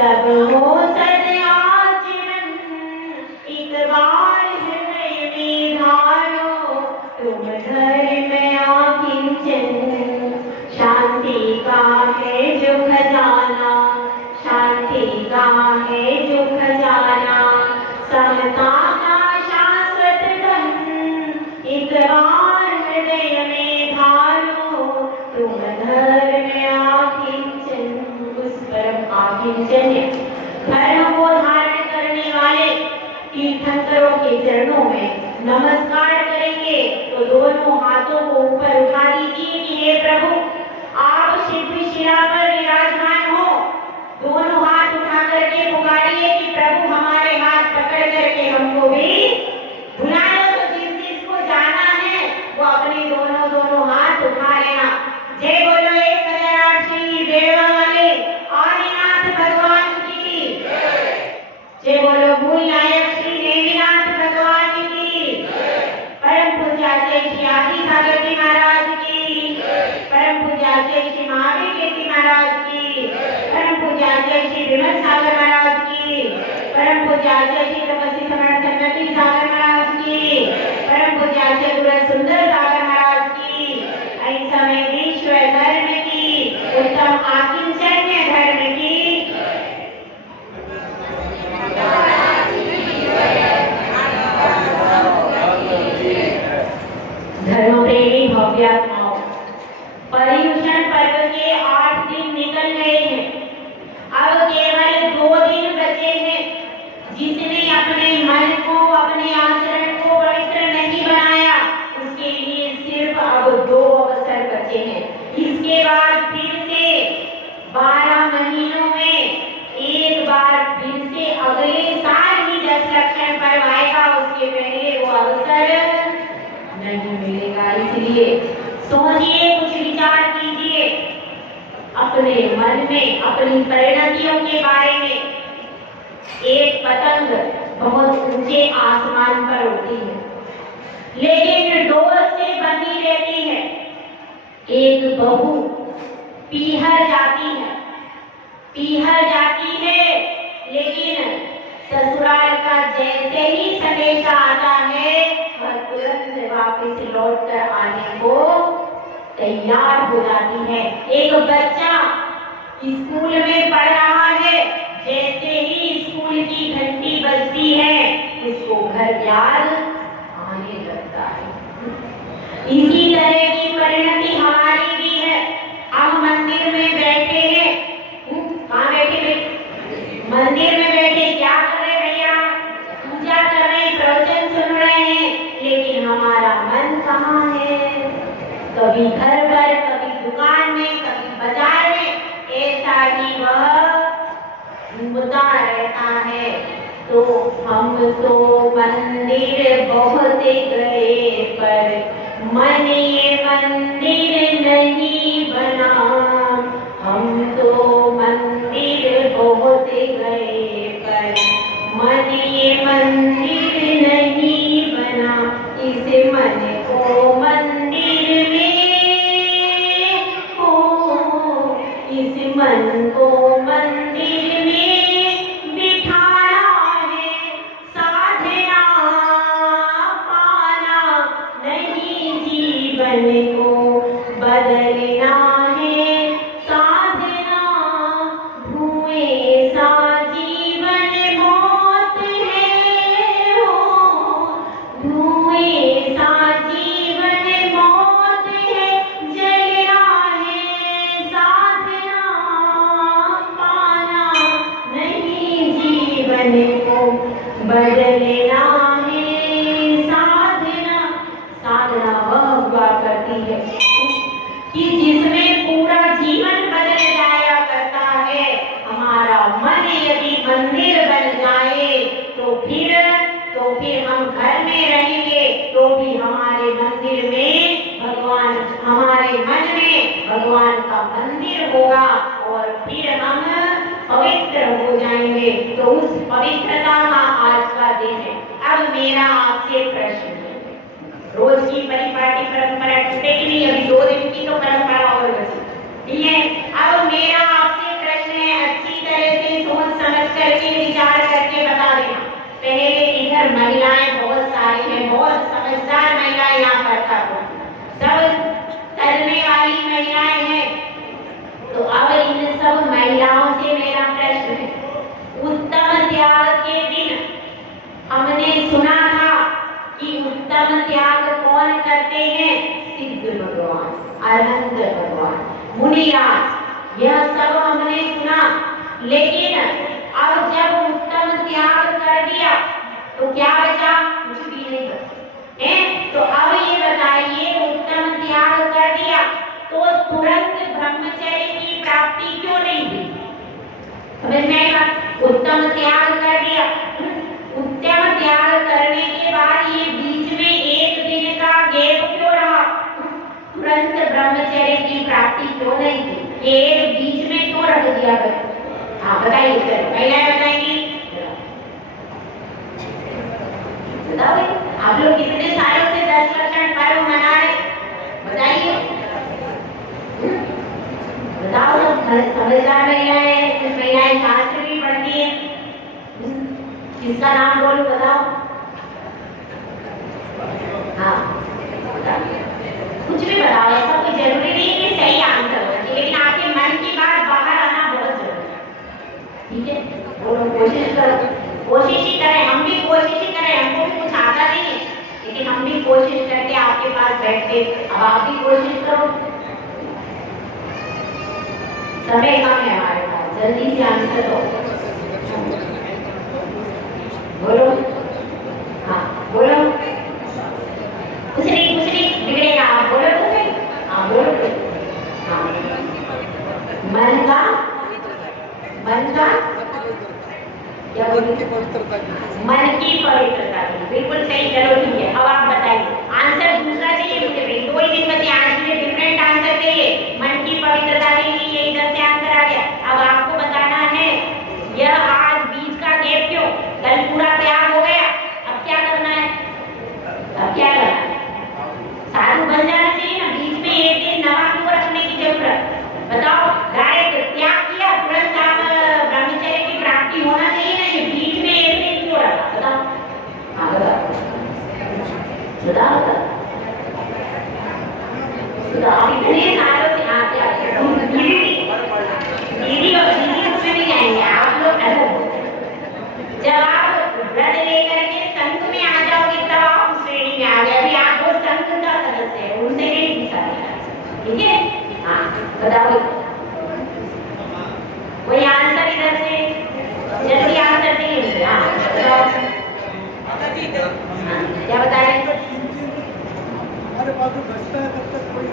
तब हो सदाजीवन, एक बार हृदय में धारो, तुम धर्म अकिंचन। शांति का है जो खजाना, शांति का है जो खजाना, समता का शाश्वत धन, एक बार हृदय में धारो, तुम धर्म अकिंचन। उस परम अकिंचन धर्म को धारण करने वाले तीर्थंकरों के चरणों में नमस्कार करेंगे। तो दोनों हाथों को ऊपर उठा दीजिए कि हे प्रभु, आप सिद्ध शिला पर विराजमान हो। दोनों हाथ उठा करके पुकारिए कि प्रभु हमारे हाथ पकड़ करके हमको भी बुला लो। तो जिसको जाना है वो अपने दोनों हाथ उठा लेना। जय बोलो 1008 श्री देवा वाले आदिनाथ भगवान की जय बोलो भूल नायक श्री देवीनाथ भगवान की परम पूज्य श्री आदि सागर जी महाराज की परम पूज्य श्री महावीर कीर्ति महाराज की परम पूज्य श्री विमल सागर महाराज की परम पूज्य श्री तपस्वी समर्थ सन्नति सागर महाराज की परम पूज्य गुरु सुंदर सागर महाराज की ऐसा में विश्व धर्म की उत्तम आकिंचन्य धर्म की धर्मप्रेमी भव्यात्माओं, पर्युषण पर्व के 8 दिन निकल गए हैं। अब केवल 2 दिन बचे हैं। जिसने अपने मन को, अपने आचरण को पवित्र नहीं बनाया, उसके लिए सिर्फ अब 2 अवसर बचे हैं। इसके बाद फिर से 12 महीनों में एक बार फिर से अगले साल ही 10 लक्षण पर्व आएगा। उसके पहले वो अवसर नहीं मिलेगा। इसलिए सोचिए, कुछ विचार कीजिए अपने मन में, अपनी परिणतियों के बारे में। एक पतंग बहुत ऊंचे आसमान पर उड़ती है, लेकिन डोर से बंधी रहती है। एक बहू पीहर जाती है, लेकिन ससुराल का जैसे ही संदेशा आता है, वह तुरंत वापस लौट कर आने को तैयार हो जाती है। एक बच्चा स्कूल में पढ़ रहा है, जैसे ही स्कूल की घंटी बजती है, उसको घर याद आने लगता है। इसी तरह की परिणति हमारी भी है। हम मंदिर में बैठे हैं, कहाँ बैठे? मंदिर में बैठे क्या कर रहे भैया? पूजा कर रहे, प्रवचन सुन रहे हैं, लेकिन हमारा मन कहाँ है? कभी घर पर, कभी दुकान में, कभी बाजार में। ऐसा ही वह घूमता रहता है। तो हम तो मंदिर बहुत गए, पर मन ये मंदिर नहीं बना। हम तो मंदिर बहुत गए, पर मन ये मंदिर नहीं बना। इस मन को मंदिर में हो, इस मन को मंदिर में बिठाना है। साधना पाना नहीं, जीवन को बदलना है। साधना धुएं सा जीवन मौत है हो, धुएं सा जीवन मौत है। जलना है, साधना पाना नहीं, जीवन को बदलना है। साधना वह हुआ करती है कि जिसमें पूरा जीवन बदल जाया करता है। हमारा मन यदि मंदिर बन जाए, तो फिर हम घर में रहेंगे, तो भी हमारे मंदिर में भगवान, हमारे मन में भगवान का मंदिर होगा, और फिर हम पवित्र हो जाएंगे। तो उस पवित्रता का आज का दिन है। अब मेरा आपसे प्रश्न है, रोज की परिपाटी परंपरा छूटेगी नहीं, अभी 2 दिन की तो परंपरा और बची, ठीक है? अब मेरा आपसे प्रश्न है, अच्छी तरह से सोच करके विचार करके बता देना। पहले इधर महिलाएं बहुत सारी हैं, बहुत समझदार महिलाएं यहाँ पर था, सब करने वाली महिलाएं हैं। तो अब इन सब महिलाओं से मेरा प्रश्न है, उत्तम त्याग के दिन हमने सुना था कि उत्तम त्याग कौन करते हैं? सिद्ध भगवान, अनंत भगवान, मुनिराज, यह सब हमने सुना। लेकिन अब जब उत्तम त्याग कर दिया तो क्या बचा? कुछ भी नहीं बचा है। तो अब ये बताइए, उत्तम त्याग कर दिया तो तुरंत ब्रह्मचर्य की प्राप्ति क्यों नहीं हुई? समझ में आएगा? उत्तम त्याग कर दिया, उत्तम त्याग करने के बाद ये बीच में एक दिन का गैप क्यों रहा? तुरंत ब्रह्मचर्य की प्राप्ति क्यों नहीं थी? ये बीच में क्यों रख दिया? हाँ बताइए सर, पहले बताएंगे। बताओ आप लोग कितने सालों से 10 लक्षण पर्व मना रहे? बताइए, बताओ। समझदार महिलाएं, महिलाएं शास्त्र भी पढ़ती है, किसका नाम बोलूं? बताओ। हाँ कुछ भी बताओ, ऐसा कोई जरूरी नहीं कि सही आंसर होना चाहिए, लेकिन आपके मन की बात बाहर आना बहुत जरूरी है। ठीक है, बोलो, कोशिश करो, कोशिश ही करें, हम भी कोशिश ही करें, हमको भी कुछ आता नहीं है, लेकिन हम भी कोशिश करके आपके पास बैठते। अब आप भी कोशिश करो, समय कम है हमारे पास, जल्दी से आंसर दो। बोलो, हाँ बोलो, कुछ नहीं बिगड़ेगा, आप बोलो तो सही। हाँ बोलो, हाँ मन का क्या बोलिए? मन की पवित्रता की, बिल्कुल सही। चलो ठीक है, अब आप बताइए आंसर दूसरा चाहिए मुझे, भाई 2 ही दिन बचे, आज मुझे डिफरेंट आंसर चाहिए। मन की पवित्रता के लिए ये इधर से आंसर आ गया। अब आपको बताना है यह आज बीच का गैप क्यों? कल पूरा त्याग हो गया, अब क्या करना है? अब क्या करना है? साधु बन जाना चाहिए ना, बीच में एक दिन नवा क्यों रखने की जरूरत? बताओ, डायरेक्ट त्याग किया तुरंत आप ब्रह्मचर्य की प्राप्ति होना चाहिए ना, ये बीच में एक दिन क्यों रखा? बताओ। हाँ बताओ, इतने सालों से आप क्या दीदी और दीदी उसमें भी जाएंगे आप लोग अलग। जब आप व्रत लेकर के संघ में आ जाओगे तब आप उस श्रेणी में आ गए, अभी आप वो संघ का सदस्य है, उनसे नहीं पूछा गया। ठीक है, हाँ बताओ कोई आंसर इधर से, जल्दी आंसर देंगे। हाँ बताओ, क्या बता रहे हैं? हमारे पास जो बचता है तब तक कोई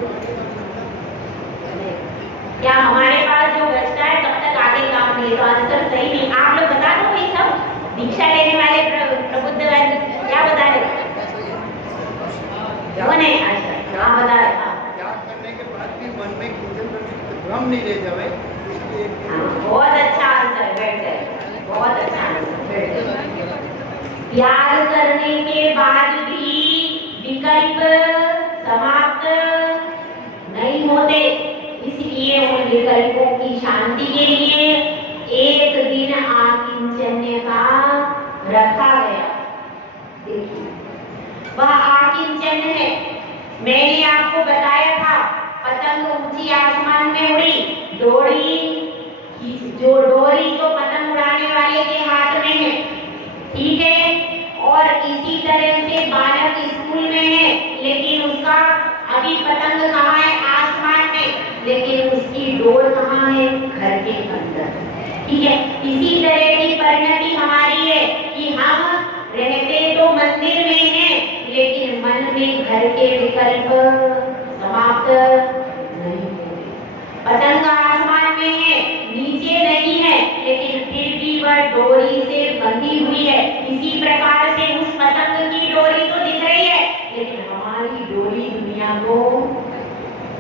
क्या हमारे पास जो बचता है तब तक आगे काम नहीं? तो आंसर सही नहीं। आप लोग बता दो भाई, सब दीक्षा लेने वाले प्रबुद्ध क्या बता रहे? वो नहीं, अच्छा हाँ बता रहे। त्याग करने के बाद भी मन में भ्रम नहीं रह जाए। बहुत अच्छा आंसर, बैठ गए, बहुत अच्छा आंसर। त्याग करने के बाद भी विकल्प समाप्त नहीं होते, इसलिए उन विकल्पों की शांति के लिए एक दिन आकिंचन्य का रखा गया। देखिए वह आकिंचन्य है, मैंने आपको बताया था पतंग ऊंची आसमान में उड़ी, डोरी तो पतंग उड़ाने वाले के हाथ में है, ठीक है। और इसी तरह से बालक स्कूल में है, लेकिन उसका अभी पतंग कहाँ है? आसमान में, लेकिन उसकी डोर कहाँ है? घर के अंदर। ठीक है, इसी तरह की परिणति हमारी है कि हम रहते तो मंदिर में हैं, लेकिन मन में घर के विकल्प समाप्त नहीं होते। पतंग आसमान में है, नीचे नहीं है, लेकिन फिर भी वह डोरी से बंधी हुई है। इसी प्रकार से उस पतंग की डोरी तो दिख रही है, लेकिन हमारी डोरी दुनिया को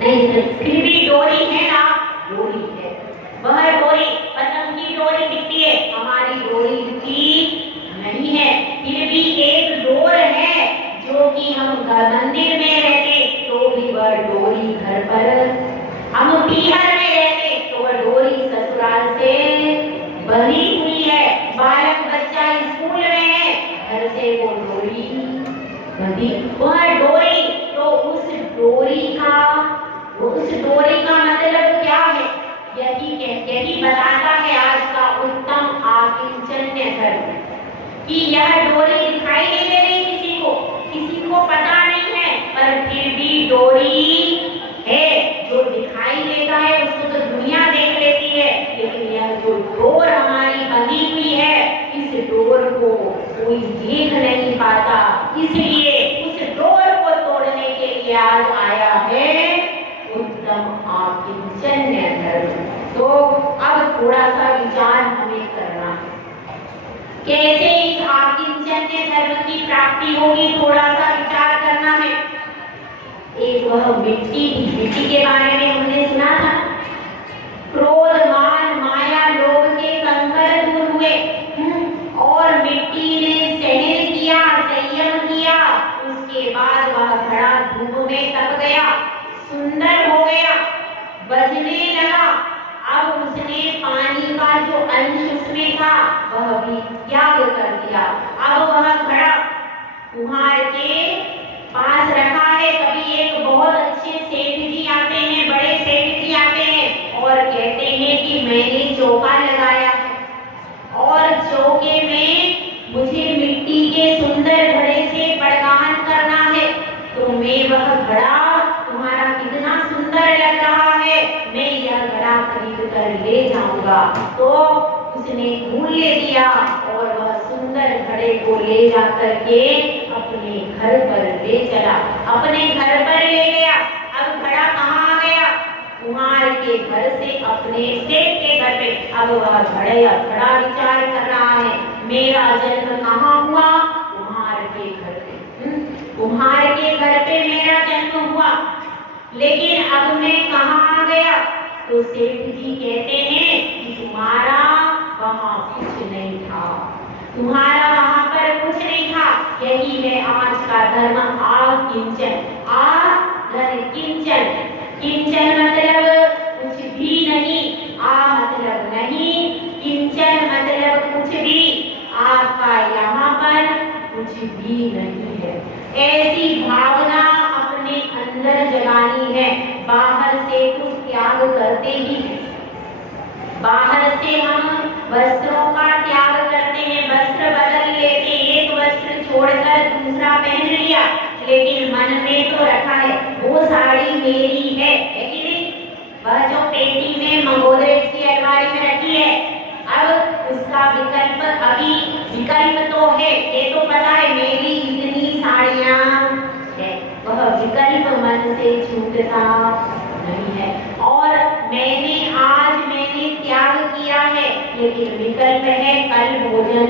नहीं दिख, फिर भी डोरी है ना, डोरी है। वह डोरी पतंग की डोरी दिखती है, हमारी डोरी दिखती नहीं है। फिर भी एक डोर है जो कि हम मंदिर में रहते तो भी वह डोरी घर पर, हम पीहर में रहते तो वह डोरी ससुराल से बंधी हुई है। से वो डोरी बंधी। वह डोरी, तो उस डोरी का मतलब क्या है? यही बताता है आज का उत्तम आकिंचन्य धर्म कि यह डोरी दिखाई नहीं दे रही किसी को पता नहीं है, पर फिर भी डोरी है। जो दिखाई देता है उसको तो दुनिया देख लेती है, लेकिन यह जो डोर हमारी बंधी हुई है, इस डोर को कोई देख नहीं पाता। इसलिए उस डोर को तोड़ने के लिए आज आया है उत्तम आकिंचन्य धर्म। तो अब थोड़ा सा विचार हमें करना है, कैसे इस आकिंचन्य धर्म की प्राप्ति होगी, थोड़ा सा विचार करना है। एक वह मिट्टी के बारे में हमने सुना था, क्रोध मान माया लोभ के कंकर दूर हुए और मिट्टी ने सहन किया, संयम किया। उसके बाद वह घड़ा धूप में तप गया, सुंदर हो गया, बजने लगा। अब उसने पानी का जो अंश उसमें था वह भी त्याग कर दिया। अब वह घड़ा कुम्हार के पास रखा है। कभी एक बहुत अच्छे सेठ जी आते हैं, बड़े सेठ जी आते हैं और कहते हैं कि मैंने चौका लगाया और चौके में मुझे मिट्टी के सुंदर घड़े से बड़कान करना है, तो मैं वह घड़ा तुम्हारा कितना सुंदर लग रहा है, मैं यह घड़ा खरीद कर ले जाऊंगा। तो उसने ढूंढ ले दिया और वह सुंदर घड़े को ले जाकर के अपने घर पर ले चला, अपने घर पर ले गया। अब घड़ा कहाँ आ गया? कुम्हार के घर से अपने सेठ के घर पे। अब वह घड़ा विचार कर रहा है, मेरा जन्म कहाँ हुआ? कुम्हार के घर पे। कुम्हार के घर पे मेरा जन्म हुआ, लेकिन अब मैं कहाँ आ गया? तो सेठ जी कहते हैं कि तुम्हारा वहाँ कुछ नहीं था, तुम्हारा वहाँ पर कुछ नहीं था। यही है आज का धर्म आकिंचन। किंचन, किंचन मतलब कुछ भी नहीं, मतलब नहीं, किंचन मतलब कुछ भी, आपका यहाँ पर कुछ भी नहीं है। ऐसी भावना अपने अंदर जगानी है। बाहर से कुछ त्याग करते ही हैं, बाहर से हम वस्त्रों का त्याग करते हैं, वस्त्र बदल लेते, एक वस्त्र छोड़कर दूसरा पहन लिया, लेकिन मन में तो रखा है वो साड़ी मेरी है कि नहीं? वह जो पेटी में मंगोदरेज की अलमारी में रखी है, अब उसका विकल्प तो है, ये तो पता है मेरी इतनी साड़ियां है, वह विकल्प मन से छूटता नहीं है। और मैंने त्याग किया है, लेकिन विकल्प है कल भोजन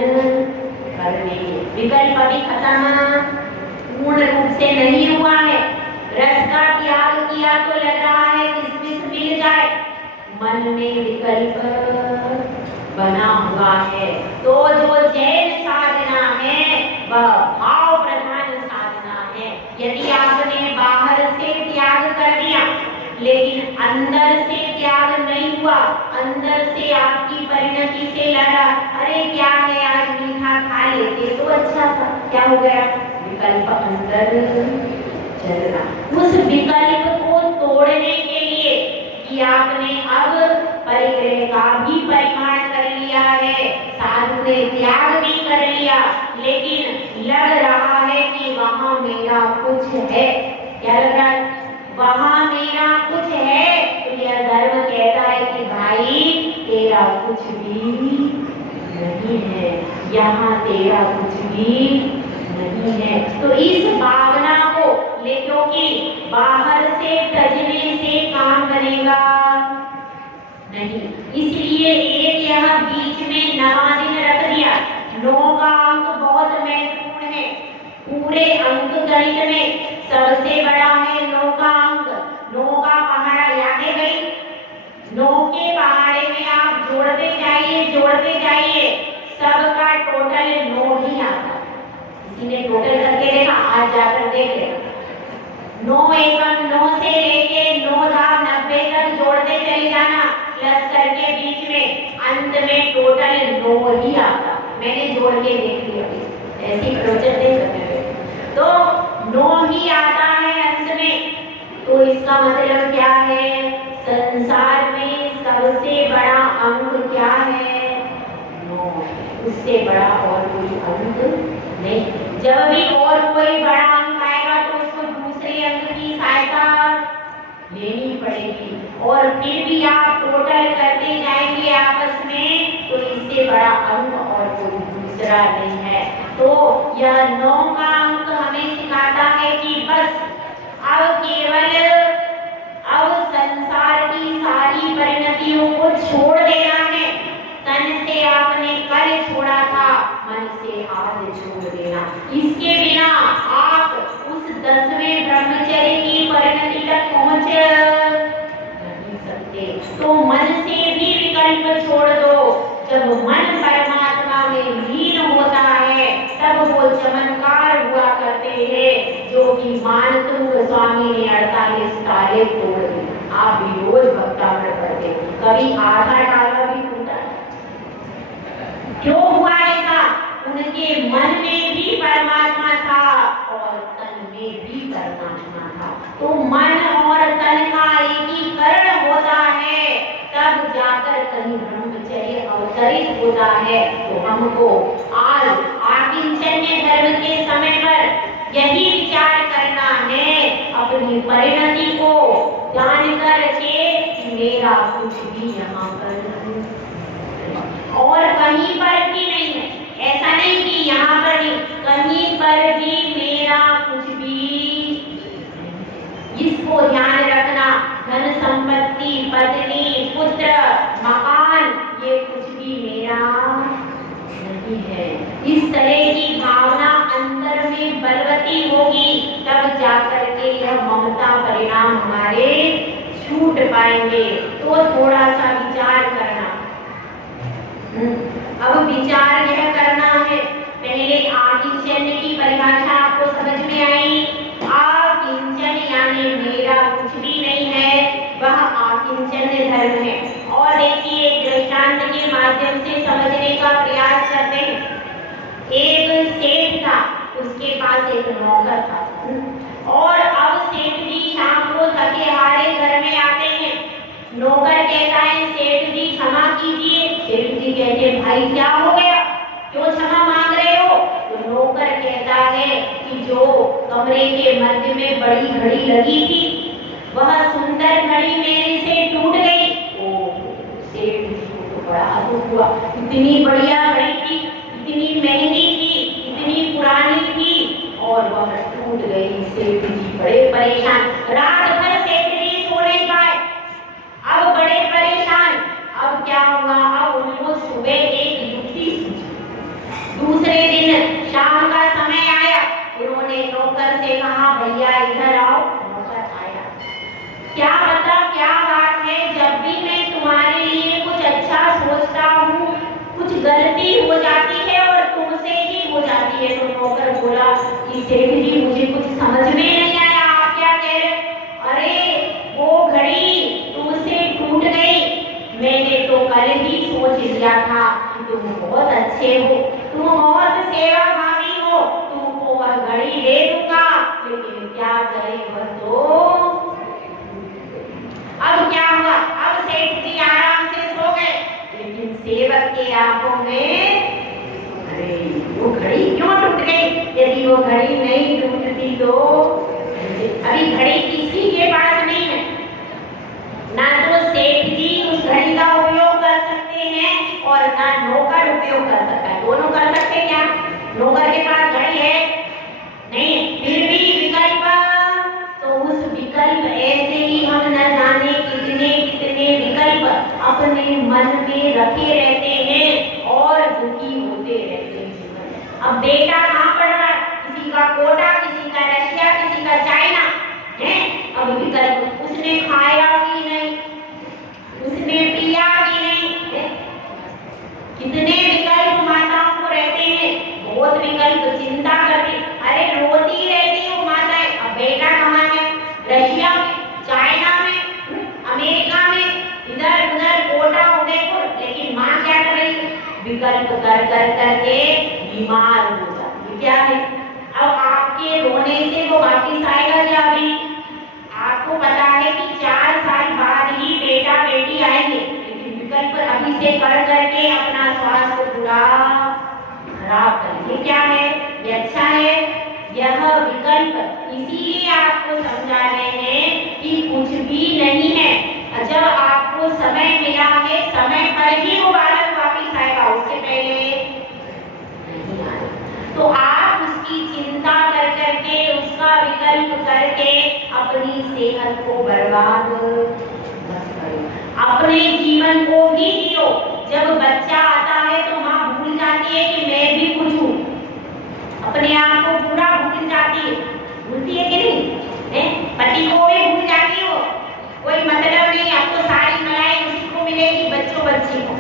करने। विकल्प अभी खत्म पूर्ण रूप से नहीं हुआ है। रस का त्याग किया तो लग रहा है किसमिस मिल जाए, मन में विकल्प बना हुआ है। तो जो जैन साधना है वह भाव प्रधान साधना है। यदि आपने बाहर से त्याग कर दिया लेकिन अंदर से त्याग नहीं हुआ, अंदर से आपकी परिणति से लड़ा, अरे क्या है आज मीठा खा लेते तो अच्छा था, क्या हो गया? विकल्प अंदर चल रहा। उस विकल्प को तोड़ने के लिए कि आपने अब परिग्रह का भी परिमाण कर लिया है, साधु ने त्याग भी कर लिया, लेकिन लग रहा है कि वहां मेरा कुछ है। क्या लग रहा है? वहां मेरा कुछ है। तो यह धर्म कहता है कि भाई तेरा कुछ भी नहीं है, यहाँ तेरा कुछ भी नहीं है। तो इस भावना को ले, क्योंकि बाहर से तजने से काम बनेगा नहीं, इसलिए एक यह बीच में 9वां दिन रख दिया। 9 का अंक बहुत महत्वपूर्ण है। पूरे अंक गणित में सबसे बड़ा है 9 का अंक। 9 का पहाड़ा याद है भाई? 9 के पहाड़े में आप जोड़ते जाइए, सबका टोटल 9 ही आता है। किसी ने टोटल करके देखा? आज जाकर देख लेगा। 9 एकम 9 से लेके 9 धाम 90 तक जोड़ते चले जाना, प्लस करके बीच में, अंत में टोटल 9 ही आता। मैंने जोड़ के देख लिया, ऐसी प्रवचन नहीं करते। तो 9 ही आता है अंत में, तो इसका मतलब क्या है? संसार में सबसे बड़ा अंक क्या है? 9। उससे बड़ा और कोई अंक नहीं। जब भी और कोई बड़ा अंक आएगा तो उसको दूसरे अंक की सहायता लेनी पड़ेगी, और फिर भी आप टोटल करते जाएंगे आपस में, तो इससे बड़ा अंक और कोई दूसरा नहीं है। तो यह 9 का अंक हमें सिखाता है कि बस अब केवल संसार की सारी परिणतियों को छोड़ देना है। तन से आपने कल छोड़ा था, मन से आज छोड़ देना। इसके बिना आप उस 10वें ब्रह्मचर्य की परिणति तक पहुंच नहीं सकते। तो मन से भी विकल्प छोड़ दो। जब मन परमात्मा में लीन होता है तब वो चमत्कार हुआ करते हैं, जो कि मानतुंग स्वामी ने 48 ताले तोड़ दी। आप भी रोज भक्तामृत पढ़ते, कभी आधा ताला भी टूटा? क्यों हुआ ऐसा? उनके मन में भी परमात्मा था और तन में भी परमात्मा था। तो मन और तन का एकीकरण होता है, तब जाकर कहीं ब्रह्मचर्य अवतरित होता है। तो हमको आज आकिंचन्य धर्म के समय पर यही विचार करना है, अपनी परिणति को जान करके कि मेरा कुछ भी यहाँ पर नहीं और कहीं पर भी नहीं है। ऐसा नहीं कि यहाँ पर नहीं, कहीं पर भी मेरा कुछ भी, इसको ध्यान रखना। धन संपत्ति, पत्नी, पुत्र, मकान, ये कुछ भी मेरा नहीं है। इस तरह की भावना अंदर में बलवती होगी, तब जाकर के यह ममता परिणाम हमारे छूट पाएंगे। तो थोड़ा सा विचार करना। अब विचार यह करना है, पहले आकिंचन की परिभाषा आपको समझ में आई। आकिंचन यानी मेरा कुछ भी नहीं है, वह आकिंचन धर्म है। और देखिए, एक दृष्टांत के माध्यम से समझने का प्रयास करते हैं। एक सेठ था, उसके पास एक नौकर था, और अब सेठ जी शाम को थके हारे घर में आते हैं। नौकर कहता है, सेठ जी क्षमा कीजिए। सेठ जी कहते, भाई क्या हो गया, क्यों क्षमा मांग रहे हो? तो नौकर कहता है कि जो कमरे के मध्य में बड़ी घड़ी लगी थी, वह सुंदर घड़ी मेरे से टूट गई। ओ सेठ जी को तो बड़ा दुख हुआ, इतनी बढ़िया घड़ी थी, इतनी महंगी थी, इतनी पुरानी थी, और वह टूट गई। सेठ जी बड़े परेशान, रात भर सेठ जी सो नहीं पाए, अब बड़े परेशान। अब क्या हुआ? अब उनको सुबह एक युक्ति सूझी। दूसरे दिन शाम का समय आया, उन्होंने नौकर से कहा, भैया इधर आओ। नौकर आया। क्या पता क्या बात है, जब भी मैं तुम्हारे लिए कुछ अच्छा सोचता हूँ, कुछ गलती हो जाती है और तुमसे ही हो जाती है। तो नौकर बोला कि सेठ जी मुझे कुछ समझ में नहीं आया, आप क्या कह रहे? अरे वो घड़ी तुमसे टूट गई, मैंने तो कल ही सोच लिया था कि तुम बहुत अच्छे हो, तुम बहुत सेवा भावी हो, तुमको वह घड़ी दे दूंगा, लेकिन क्या करे वह तो। अब क्या हुआ? अब सेठ जी आराम से सो गए, लेकिन सेवक के आंखों में, अरे वो घड़ी क्यों टूट गई? यदि वो घड़ी नहीं टूटती तो अभी घड़ी किसी के पास नहीं है, ना तो सेठ जी उस घड़ी का उपयोग कर सकते हैं और ना नौकर उपयोग कर सकता है। दोनों कर सकते क्या? नौकर के पास घड़ी है नहीं, फिर भी विकल्प, तो उस विकल्प ऐसे ही हम न जाने कितने कितने विकल्प अपने मन में रखे रहते हैं और दुखी होते रहते हैं। अब बेटा कहाँ पढ़ रहा है? किसी का कोटा, किसी का रशिया, किसी का चाइना है। अब विकल्प, उसने खाया भी नहीं, उसने पिया भी नहीं है। कितने विकल्प माताओं को रहते हैं, बहुत विकल्प, चिंता करती, अरे रोती रहती है माताएं। अब बेटा कहाँ है? रशिया में, चाइना में, अमेरिका में, इधर उधर कोटा उदयपुर, लेकिन माँ क्या कर रही है? विकल्प कर कर करके बीमार हो जाती है। क्या है? अब आपके रोने से वो वापिस आएगा क्या? अभी आपको पता है कि 4 साल बाद ही बेटा बेटी आएंगे, लेकिन विकल्प अभी से कर करके अपना स्वास्थ्य पूरा खराब कर, ये क्या है? ये अच्छा है? यह विकल्प इसीलिए आपको समझा रहे हैं कि कुछ भी नहीं है। जब आपको समय मिला है, समय पर ही वो बालक वापिस आएगा, उससे पहले नहीं आएगा। तो आप उसकी चिंता कर करके, उसका विकल्प करके अपनी सेहत को बर्बाद मत करो, अपने जीवन को भी जियो। जब बच्चा आता है तो माँ भूल जाती है कि मैं भी कुछ हूँ, अपने आप को पूरा भूल जाती है, भूलती है कि नहीं? पति को भी भूल जाती हो, कोई मतलब नहीं, अब तो सारी मलाई उसी को मिलेगी, बच्चों बच्ची को।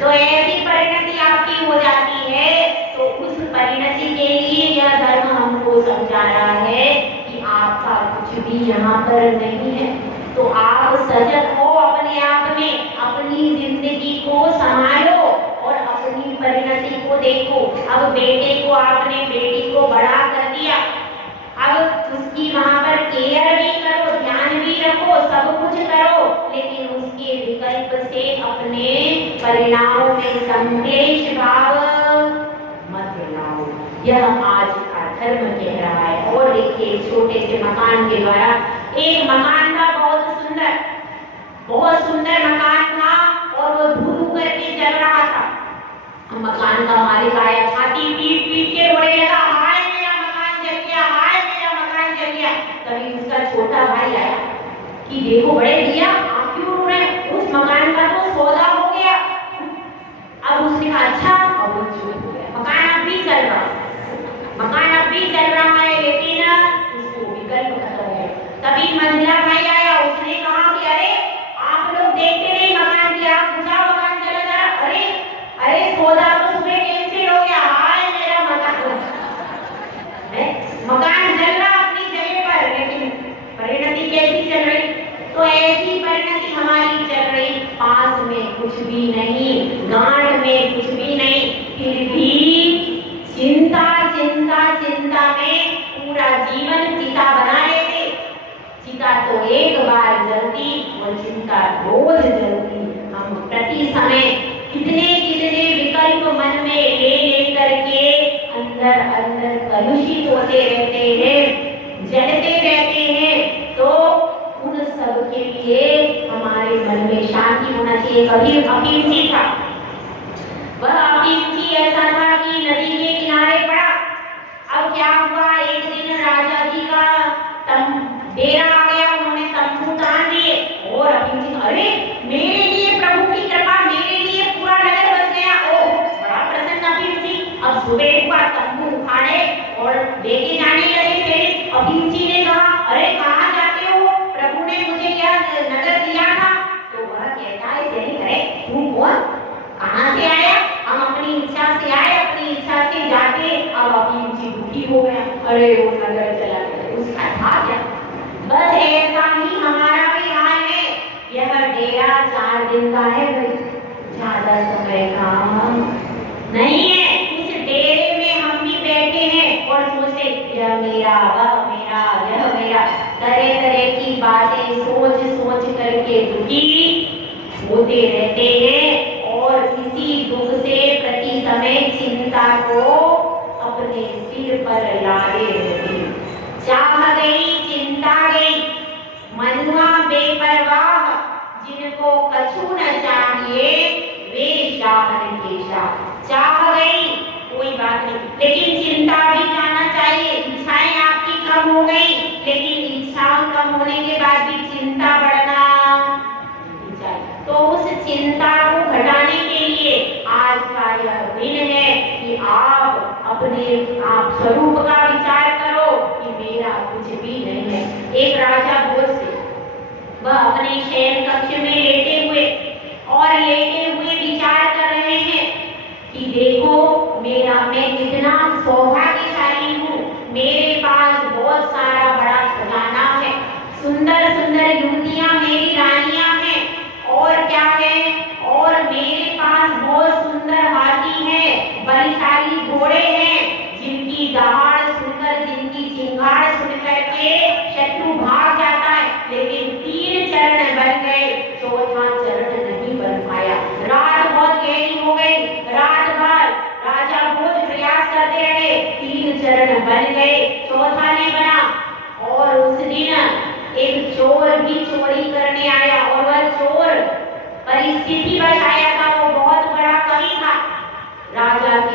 तो ऐसी परिणति आपकी हो जाती है। तो उस परिणति के लिए यह धर्म हमको समझा रहा है कि आपका कुछ भी यहाँ पर नहीं है। तो आप सजग हो अपने आप में, अपनी जिंदगी को संभालो और अपनी परिणति को देखो। अब बेटे को आपने, बेटी को बड़ा कर दिया, अब उसकी वहां पर केयर भी करो, ध्यान भी रखो, सब कुछ करो, लेकिन उसके विकल्प से अपने परिणामों में संदेश भाव मत लाओ। यह आज का धर्म कह रहा है। और देखिए, छोटे से मकान के द्वारा, एक मकान था बहुत सुंदर मकान था, और वो धू करके चल रहा था। मकान का मालिक आया, छाती पीट पीट के रोने लगा, हाय मेरा मकान जल गया, हाय मेरा मकान जल गया। तभी उसका छोटा भाई आया कि देखो बड़े भैया, आप क्यों रो रहे हैं? उस मकान का तो सौदा हो गया। अब उसने कहा अच्छा, और वो चुप हो गया। मकान अब भी चल रहा है, लेकिन उसको विकल्प खत्म हो गया। तभी मंझला भाई आया, उसने कहा कि अरे आप लोग देखते नहीं मकान की, आप बुझाओ मकान चला जा रहा। अरे सौदा तो सुबह कैंसिल हो गया, हाय मेरा मकान। मकान चल रहा अपनी जगह पर, लेकिन परिणति कैसी चल रही? तो ऐसी परिणति हमारी चल रही, पास में कुछ भी नहीं, गांठ में कुछ भी नहीं, फिर भी चिंता में पूरा जीवन चिता बना लेते। चिता तो एक बार जलती, वो चिंता रोज जलती। हम प्रति समय कितने विकल्प मन में ले करके अंदर कलुषित होते रहते हैं, जलते रहते हैं। तो उन सब के लिए हमारे मन में शांति होना चाहिए। कभी हकीम जी था, वह हकीम जी ऐसा था कि नदी के किनारे पड़ा। अब क्या हुआ, एक दिन राजा जी का डेरा आ गया, उन्होंने तंबू तान दिए, और हकीम जी, अरे मेरे लिए प्रभु की कृपा, मेरे लिए पूरा नगर बच गया। ओ बड़ा प्रसन्न हकीम जी। अब सुबह हुआ, तंबू उठाए और लेके जाने लगे थे। हकीम जी ने कहा, अरे कहाँ जाते हो? प्रभु ने मुझे यह नगर दिया था। तो वह कहता है, सही, अरे तू कौन, कहाँ से आया? हम अपनी इच्छा से आए, अपनी इच्छा से जाके। अब हकीम जी दुखी हो गया, अरे वो नगर चला गया, उसका था क्या? बस ऐसा ही हमारा भी हाल है। यह डेरा 4 दिन का है भाई, ज्यादा समय का नहीं है। उस डेरे में हम भी बैठे हैं और सोचते, यह मेरा, वह मेरा, यह मेरा, तरह की बातें सोच करके दुखी होते रहते हैं। और इसी दुख से प्रति समय चिंता को अपने सिर पर लादे रहते हैं। चाह गई चिंता गई, मनुआ बेपरवाह, जिनको कछु न चाहिए वे शाहन के शाह। चाह गई कोई बात नहीं, लेकिन चिंता भी जाना चाहिए। इच्छाएं आपकी कम हो गई, लेकिन इच्छाएं कम होने के बाद भी चिंता बढ़ना चाहिए। तो उस चिंता को घटाने के लिए आज का यह दिन है कि आप अपने आप स्वरूप का विचार करो कि मेरा कुछ भी नहीं है। एक राजा भोज से, वह अपने शयन कक्ष में लेटे हुए विचार कर रहे हैं कि देखो मैं कितना सौभाग्यशाली हूँ, मेरे पास बहुत सारा बड़ा खजाना है, सुंदर युवतियां मेरी रानियां हैं, और क्या है, और मेरे पास बहुत सुंदर हाथी है, बलशाली घोड़े हैं,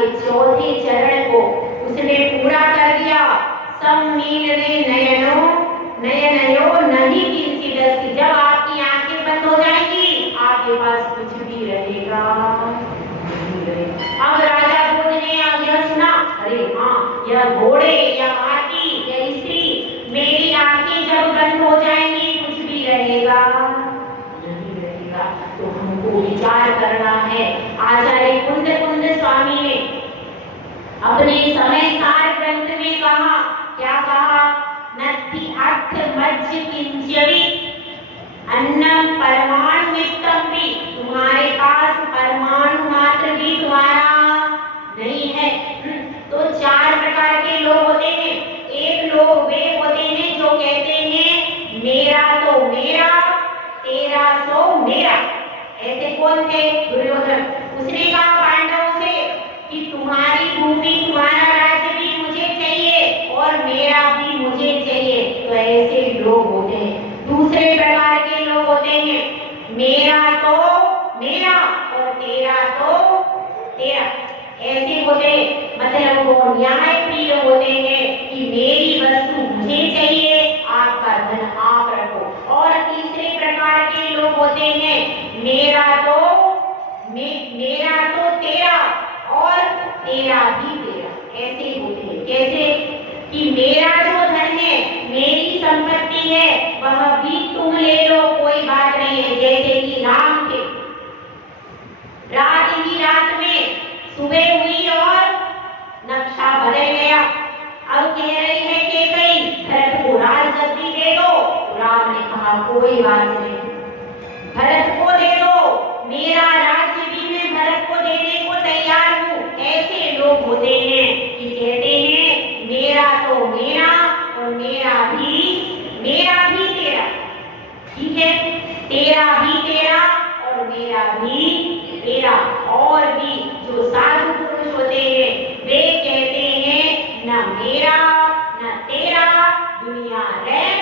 के चौथे चरण को उसने पूरा कर दिया। सम्मीलने नयनो नयनयो नहीं किंचिदस्ति। जब आपकी आंखें बंद हो जाएंगी आपके पास कुछ भी रहेगा नहीं रहेगा। अब राजा भोज ने यह सुना, अरे हाँ, यह घोड़े या हाथी या स्त्री, मेरी आंखें जब बंद हो जाएंगी कुछ भी रहेगा नहीं रहेगा। तो हमको विचार करना है। आचार्य कुंद स्वामी ने अपने समय सार ग्रंथ में कहा, क्या कहा? नत्थि अर्थ मज्ज किंचवि अन्नम परमाणु मित्तम भी। तुम्हारे पास परमाणु मात्र भी तुम्हारा नहीं है। तो चार प्रकार के लोग होते हैं। एक लोग वे होते हैं जो कहते हैं मेरा तो मेरा, तेरा तो मेरा। ऐसे कौन थे? दुर्योधन। उसने कहा पांडवों से कि तुम्हारी भूमि तुम्हारा राज्य भी मुझे चाहिए और मेरा भी मुझे चाहिए। तो ऐसे लोग होते हैं। दूसरे प्रकार के लोग होते हैं मेरा तो मेरा और तेरा तो तेरा। ऐसे होते मतलब वो न्याय प्रिय होते हैं कि मेरी वस्तु मुझे चाहिए, आपका धन आप रखो। और तीसरे प्रकार के लोग होते हैं मेरा तो तेरा और तेरा भी तेरा। ऐसे होते हैं। कैसे कि मेरा जो धन है, मेरी संपत्ति है, वह भी तुम ले लो, कोई बात नहीं है। जैसे कि राम थे, रात ही रात में सुबह हुई और नक्शा बदल गया। अब कह रही है कि कहीं भरत को राजगद्दी दे दो। राम ने कहा कोई बात नहीं, भरत को दे दो, मेरा राज्य भी मैं भरत को देने को तैयार हूँ। ऐसे लोग होते हैं कि कहते हैं मेरा तो मेरा और मेरा भी तेरा। ठीक है, तेरा भी तेरा और मेरा भी तेरा। और भी जो साधु पुरुष होते हैं वे कहते हैं न मेरा न तेरा, दुनिया रैन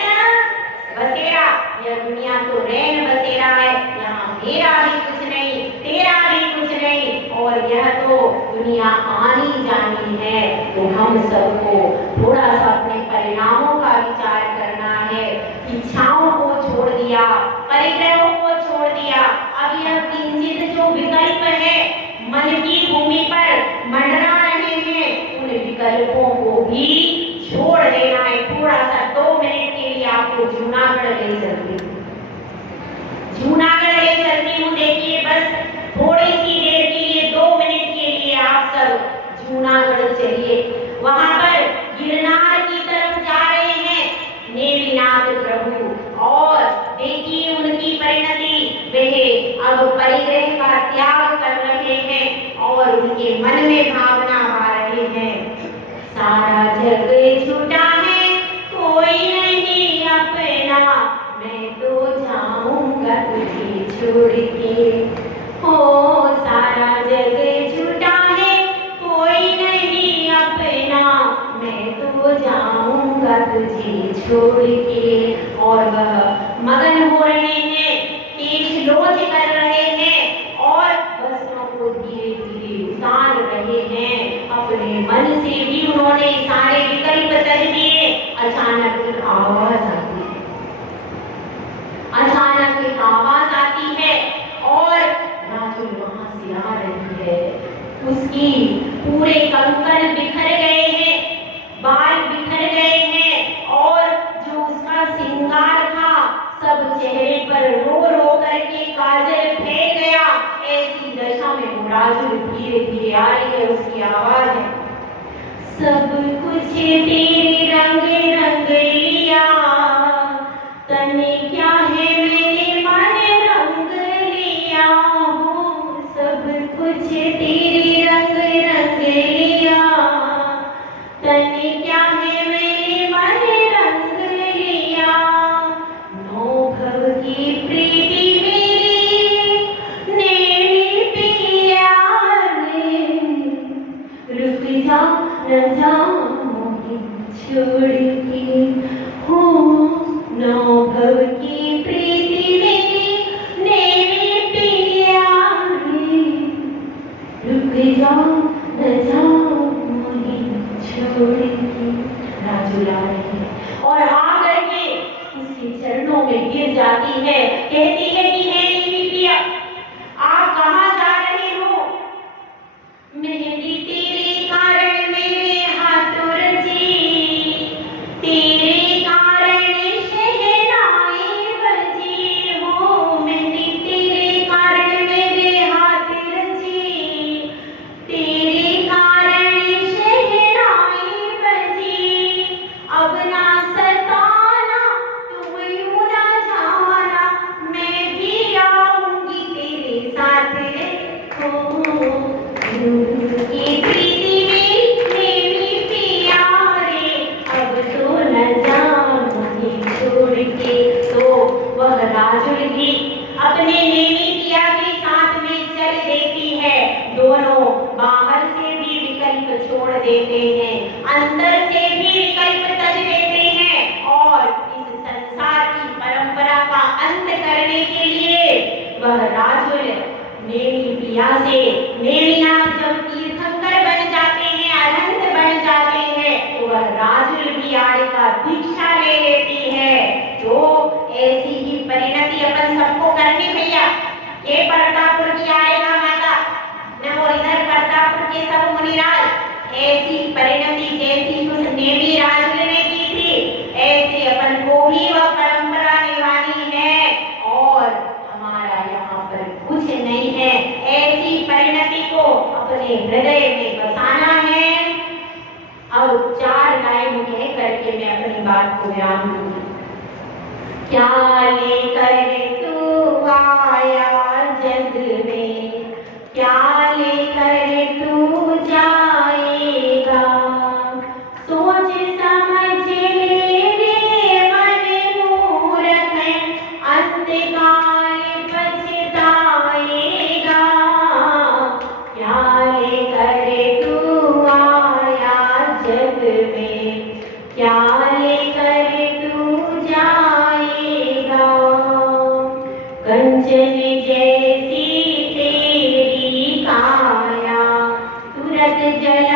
बसेरा। यह दुनिया तो रैन बसेरा है, यहाँ मेरा भी कुछ नहीं, तेरा भी कुछ नहीं, और यह तो दुनिया आनी जानी है। तो हम सबको थोड़ा सा अपने परिणामों का विचार करना है। इच्छाओं को छोड़ दिया, परिग्रहों को छोड़ दिया। अब यह किंचित जो विकल्प है मन की भूमि पर मंडरा रहे हैं, उन विकल्पों को भी छोड़ देना है। थोड़ा सा 2 मिनट के लिए आपको जूनागढ़ ले चलती हूँ। जूनागढ़ ले चलती हूँ। देखिए बस थोड़ी सी देर के लिए, 2 मिनट के लिए आप सब जूनागढ़ चलिए। वहां पर गिरनार की तरफ जा रहे हैं नेमिनाथ प्रभु, और देखिए उनकी परिणति। वे अब परिग्रह का त्याग कर रहे हैं और उनके मन में भावना आ रहे हैं, सारा जग छूटा है कोई नहीं अपना, मैं तो जाऊंगा तुझे छोड़ के। हो सारा जग छूटा है कोई नहीं अपना, मैं तो जाऊंगा तुझे छोड़ के। और वह मगन हो रहे हैं, तेज लोच कर रहे हैं और वस्त्रों को धीरे धीरे उतार रहे हैं। अपने मन से भी उन्होंने सारे विकल्प तज दिए। अचानक एक आवाज आती है, अचानक एक आवाज आती है और राजू वहां से आ रही है। उसकी पूरे कंकण बिखर गए हैं, बाल बिखर गए हैं, और जो उसका श्रृंगार था सब चेहरे पर रो रो करके काजल फेंक गया। ऐसी दशा में वो राजू धीरे धीरे आ रही है। उसकी आवाज है, सब कुछ तेरे रंग रंग लिया, तने क्या है मैंने मन रंग लिया हूँ। सब कुछ तेरे रंग रंग लिया, तने क्या है मैंने मन रंग लिया। नौ भव की प्रीति मेरी नैनी पिया रे, रुक जा न जाऊंगी छोड़ के। हो नौ भव की प्रीति मेरी नैनी पिया रे, रुक जा न जाऊंगी छोड़ के। राजुल आ रही है और आकर के उसके चरणों में गिर जाती है, कहती है कि हे मेरी प्रिया, आप कहाँ जा रहे हो? मेहंदी तेरे कारण मेरे हाथों रची, तेरे कारण शहनाई बजी हो। मेहंदी तेरे कारण मेरे हाथ रची, तेरे कारण शहनाई बजी। अब ना सताना तुम यूं ना जाना, मैं भी आऊंगी तेरे साथ रे हो। ये प्रीति मेरी प्यारे, अब तो न जाऊंगी छोड़ के। तो वह राजुल भी अपने नेमी पिया के साथ में चल देती है। दोनों बाहर से भी विकल्प छोड़ देते हैं, अंदर से भी विकल्प तज देते हैं और इस संसार की परंपरा का अंत करने के लिए वह राजुल नेमी प्रिया से, नेमिनाथ जब तीर्थंकर बन जाते हैं, अनंत बन जाते हैं, तो वह राजुल भी आड़ का भिक्षा ले लेती है। तो ऐसी ही परिणति अपन सबको करनी भैया। ये परतापुर की आएगा माता, न वो इधर परतापुर के सब मुनिराज। ऐसी परिणति जैसी उस नेमी राजुल ने की थी, ऐसे अपन को भी वह परंपरा निभानी है और हमारा यहाँ पर कुछ नहीं है। ऐसी परिणति को अपने हृदय में बसाना है। अब 4 लाइन कह करके मैं अपनी बात को विराम दूंगी। क्या लेकर तू आया जग में, क्या लेकर तू जाएगा? सोच समझ ले मन मूर्ख, अंतकाल पछताएगा। क्या लेकर तू आया जग में, क्या लेकर तू जाएगा? कंचन जैसी तेरी काया, तुरत जल